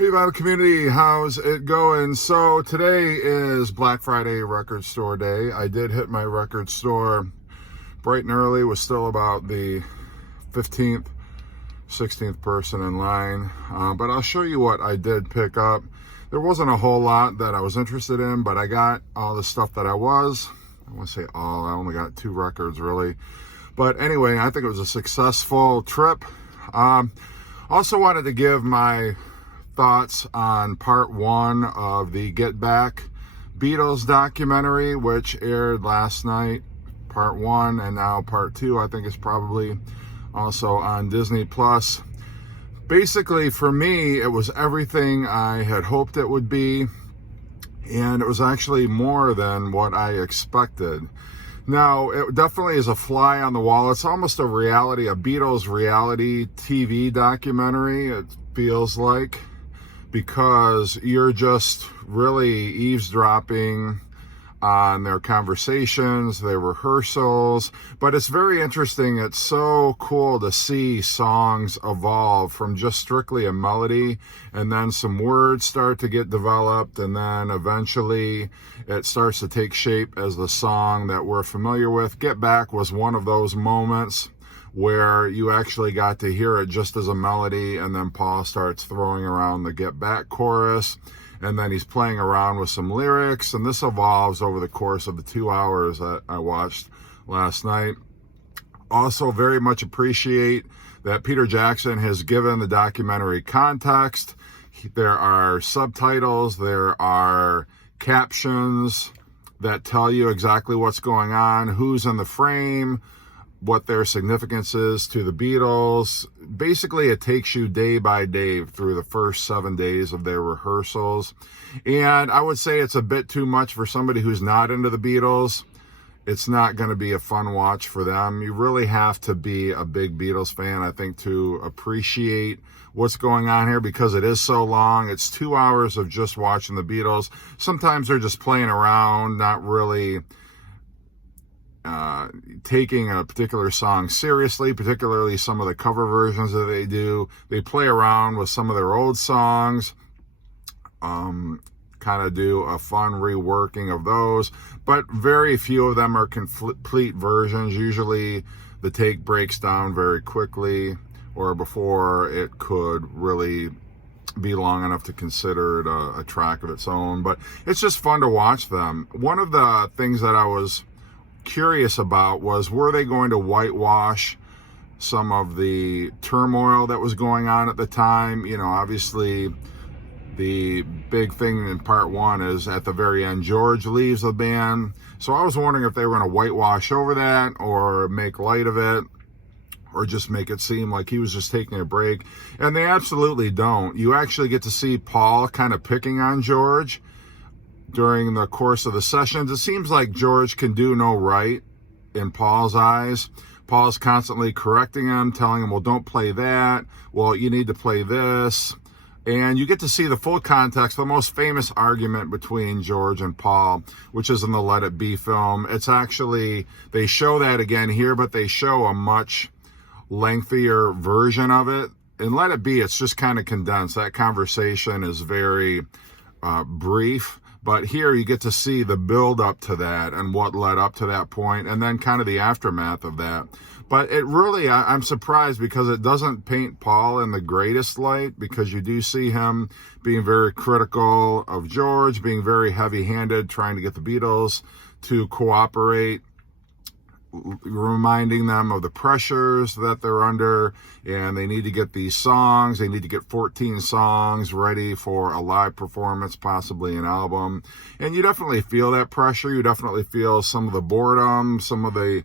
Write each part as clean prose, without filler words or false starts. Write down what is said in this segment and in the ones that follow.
Hey, Vital Community, how's it going? So today is Black Friday record store day. I did hit my record store bright and early, was still about the 15th, 16th person in line. But I'll show you what I did pick up. There wasn't a whole lot that I was interested in, but I got all the stuff that I want to say all, I only got 2 records really. But anyway, I think it was a successful trip. Also wanted to give my thoughts on part 1 of the Get Back Beatles documentary, which aired last night, part 1, and now part 2 I think is probably also on Disney Plus. Basically, for me, it was everything I had hoped it would be, and it was actually more than what I expected. Now, it definitely is a fly on the wall. It's almost a Beatles reality TV documentary, it feels like, because you're just really eavesdropping on their conversations, their rehearsals. But it's very interesting. It's so cool to see songs evolve from just strictly a melody, and then some words start to get developed, and then eventually it starts to take shape as the song that we're familiar with. Get Back was one of those moments where you actually got to hear it just as a melody, and then Paul starts throwing around the Get Back chorus, and then he's playing around with some lyrics, and this evolves over the course of the 2 hours that I watched last night. Also, very much appreciate that Peter Jackson has given the documentary context. There are subtitles, there are captions that tell you exactly what's going on, who's in the frame, what their significance is to the Beatles. Basically, it takes you day by day through the first 7 days of their rehearsals. And I would say it's a bit too much for somebody who's not into the Beatles. It's not going to be a fun watch for them. You really have to be a big Beatles fan, I think, to appreciate what's going on here, because it is so long. It's 2 hours of just watching the Beatles. Sometimes they're just playing around, not really taking a particular song seriously, particularly some of the cover versions that they do. They play around with some of their old songs, kind of do a fun reworking of those, but very few of them are complete versions. Usually the take breaks down very quickly, or before it could really be long enough to consider it a track of its own. But it's just fun to watch them. One of the things that I was curious about was, were they going to whitewash some of the turmoil that was going on at the time? You know, obviously the big thing in part 1 is at the very end, George leaves the band. So I was wondering if they were going to whitewash over that, or make light of it, or just make it seem like he was just taking a break. And they absolutely don't. You actually get to see Paul kind of picking on George during the course of the sessions. It seems like George can do no right in Paul's eyes. Paul's constantly correcting him, telling him, well, don't play that. Well, you need to play this. And you get to see the full context, the most famous argument between George and Paul, which is in the Let It Be film. It's actually, they show that again here, but they show a much lengthier version of it. In Let It Be, it's just kind of condensed. That conversation is very brief. But here you get to see the build up to that and what led up to that point, and then kind of the aftermath of that. But it really, I'm surprised, because it doesn't paint Paul in the greatest light, because you do see him being very critical of George, being very heavy-handed, trying to get the Beatles to cooperate, reminding them of the pressures that they're under, and they need to get these songs, they need to get 14 songs ready for a live performance, possibly an album. And you definitely feel that pressure. You definitely feel some of the boredom, some of the,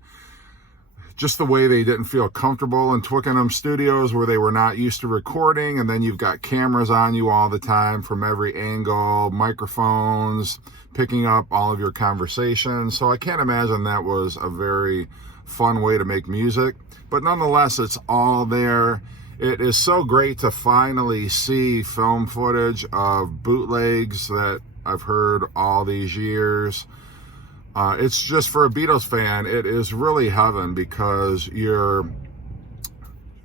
just the way they didn't feel comfortable in Twickenham Studios, where they were not used to recording. And then you've got cameras on you all the time from every angle, microphones picking up all of your conversations. So I can't imagine that was a very fun way to make music. But nonetheless, it's all there. It is so great to finally see film footage of bootlegs that I've heard all these years. It's just, for a Beatles fan, it is really heaven, because you're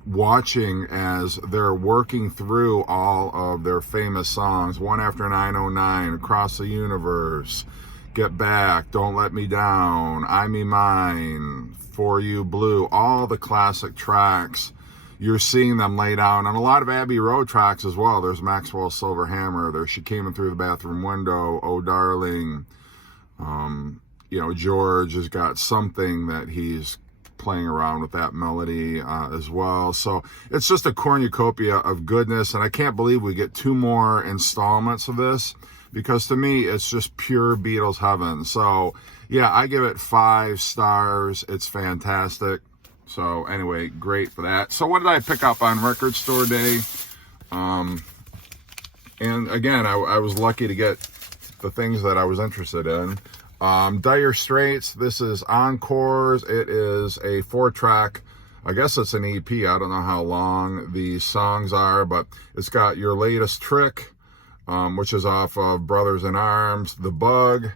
watching as they're working through all of their famous songs, One After 909, Across the Universe, Get Back, Don't Let Me Down, I Me Mine, For You Blue, all the classic tracks. You're seeing them lay down, and a lot of Abbey Road tracks as well. There's Maxwell's Silver Hammer, there's She Came In Through the Bathroom Window, Oh Darling. George has got something that he's playing around with that melody as well. So it's just a cornucopia of goodness, and I can't believe we get 2 more installments of this, because to me it's just pure Beatles heaven. So yeah, I give it 5 stars. It's fantastic. So anyway, great for that. So what did I pick up on Record Store Day? And again, I was lucky to get the things that I was interested in. Dire Straits, this is Encores. It is a 4-track, I guess it's an EP. I don't know how long the songs are, but it's got Your Latest Trick, which is off of Brothers in Arms, The Bug,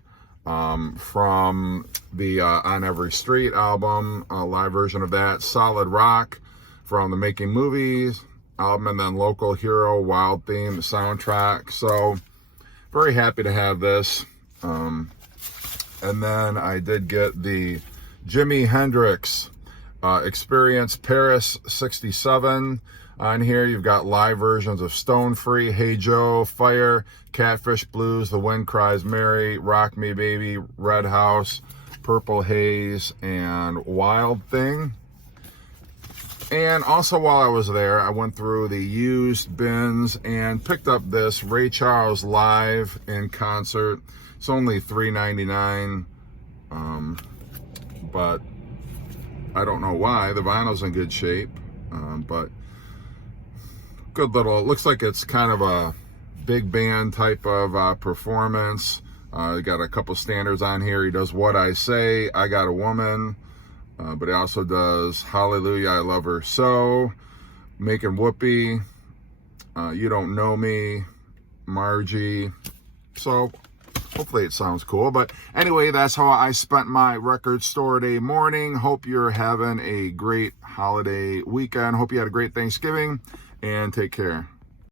from the On Every Street album, a live version of that, Solid Rock from the Making Movies album, and then Local Hero, Wild Theme, the soundtrack. So very happy to have this. And then I did get the Jimi Hendrix Experience Paris 67. On here, you've got live versions of Stone Free, Hey Joe, Fire, Catfish Blues, The Wind Cries Mary, Rock Me Baby, Red House, Purple Haze, and Wild Thing. And also while I was there, I went through the used bins and picked up this Ray Charles live in concert. It's only $3.99, but I don't know why. The vinyl's in good shape, but good little, it looks like it's kind of a big band type of performance. Got a couple standards on here. He does What I Say, I Got a Woman, but he also does Hallelujah, I Love Her So, Making Whoopee, You Don't Know Me, Margie. So hopefully it sounds cool. But anyway, that's how I spent my Record Store Day morning. Hope you're having a great holiday weekend. Hope you had a great Thanksgiving, and take care.